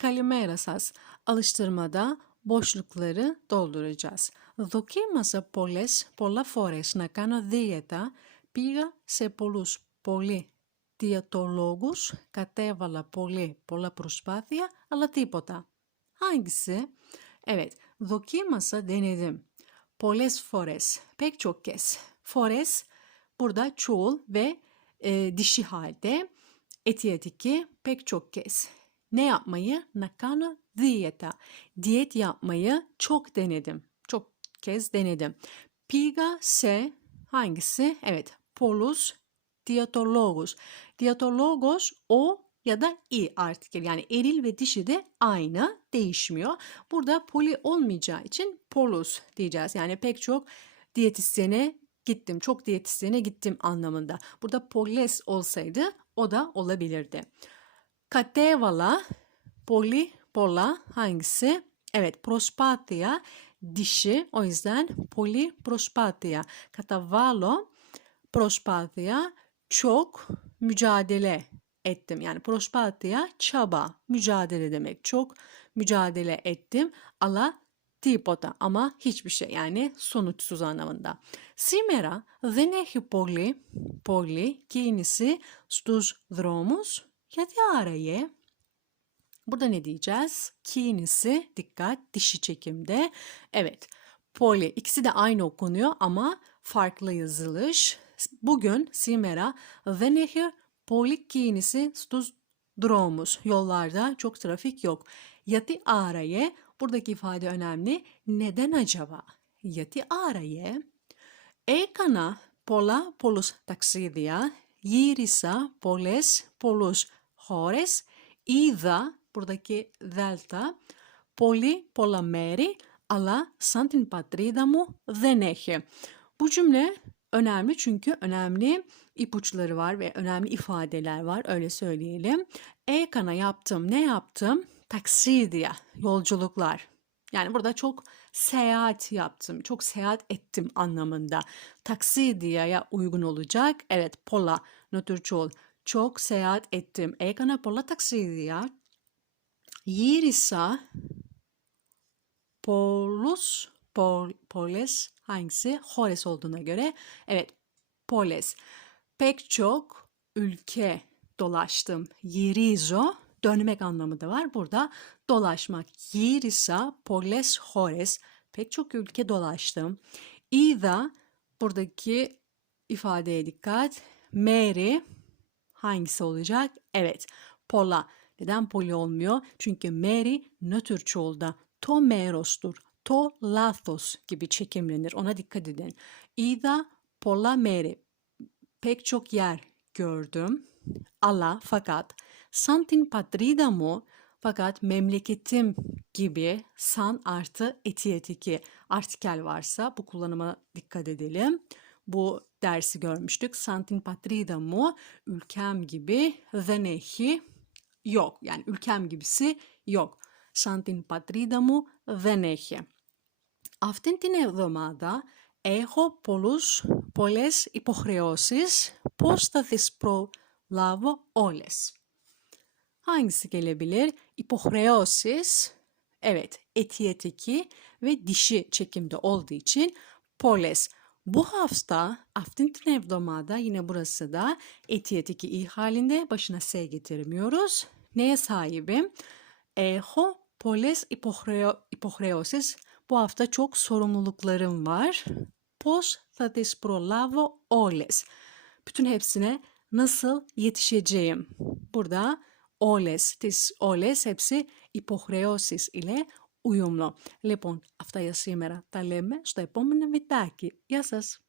Kalimera σας. Alıştırmada boşlukları dolduracağız. Δοκίμασα πολλές, πολλά φορές να κάνω δίαιτα. Πήγα σε πολλούς, πολύ διατολόγους. Κατέβαλα πολύ, πολλά προσπάθεια, αλλά τίποτα. Hangisi? Evet, dokimasa denedim. Πολλές φορές, pek çok kez. Forez burada çoğul ve e, dişi halde. Etiyetiki pek çok kez. Ne yapmayı? Nakano diyeta. Diyet yapmayı çok denedim. Çok kez denedim. Piga se hangisi? Evet. Polus diyatologos. Diyatologos o ya da i artikel yani eril ve dişi de aynı değişmiyor. Burada poli olmayacağı için polus diyeceğiz. Yani pek çok diyetisyene gittim, çok diyetisyene gittim anlamında. Burada poles olsaydı o da olabilirdi. Katevala, poli, pola hangisi? Evet, prospatya dişi. O yüzden poli prospatya. Katavalo prospatya çok mücadele ettim. Yani prospatya çaba, mücadele demek. Çok mücadele ettim. Αλλά τίποτα ama hiçbir şey yani sonuçsuz anlamında. Σήμερα δεν έχει πολύ, πολύ κίνηση στους δρόμους. Γιατί άραγε? Burada ne diyeceğiz? Kinisi, dikkat, dişi çekimde. Evet, poli ikisi de aynı okunuyor ama farklı yazılış. Bugün Simera δεν έχει πολύ κίνηση στους δρόμους. Yollarda çok trafik yok. Yati araye buradaki ifade önemli. Neden acaba? Yati araye έκανα πολλά πολλούς ταξίδια, γύρισα πολλές πολλούς χώρες, είδα buradaki delta πολύ πολλά μέρη, αλλά σαν την πατρίδα μου δεν έχει. Bu cümle önemli çünkü önemli ipuçları var ve önemli ifadeler var öyle söyleyelim. Ekana yaptım ne yaptım? Taksidiya yolculuklar. Yani burada çok seyahat yaptım, çok seyahat ettim anlamında. Taksidiya'ya uygun olacak. Evet, pola, nötr çoğul. çok seyahat ettim. Ekana pola taksidiya. Yirisa polus, pol, hangisi? Hores olduğuna göre. Evet, poles. Pek çok ülke dolaştım. Yirizo dönmek anlamı da var. Burada dolaşmak. Yirisa poles hores. Pek çok ülke dolaştım. İda buradaki ifadeye dikkat. Mary hangisi olacak? Evet. Pola. Neden poli olmuyor? Çünkü Mary nötr çoğulda. To merostur. To lathos gibi çekimlenir. Ona dikkat edin. İda pola Mary. Pek çok yer gördüm. Allah fakat Santin patrida mu fakat memleketim gibi san artı etiyetiki artikel varsa bu kullanıma dikkat edelim Bu dersi görmüştük. Santin patrida mu ülkem gibi venehi yok. Yani ülkem gibisi yok. Santin patrida mu venehi. Αυτήν την εβδομάδα έχω πολλούς, πολλές υποχρεώσεις. Πώς θα τις προλάβω όλες. Hangisi gelebilir? İpohreosis, evet etiyeteki ve dişi çekimde olduğu için poles. Bu hafta Aftintin evdomada yine burası da etiyeteki i halinde başına s getirmiyoruz. Neye sahibim? Eho poles υποχρεω, υποχρεώσεις. Bu hafta çok sorumluluklarım var. Πώς θα τις προλάβω όλες. Bütün hepsine nasıl yetişeceğim? Burada όλες τις όλες hepsi υποχρεώσεις ile uyumlu. Λοιπόν, αυτά για σήμερα. Τα λέμε στο επόμενο βιντεάκι. Γεια σας!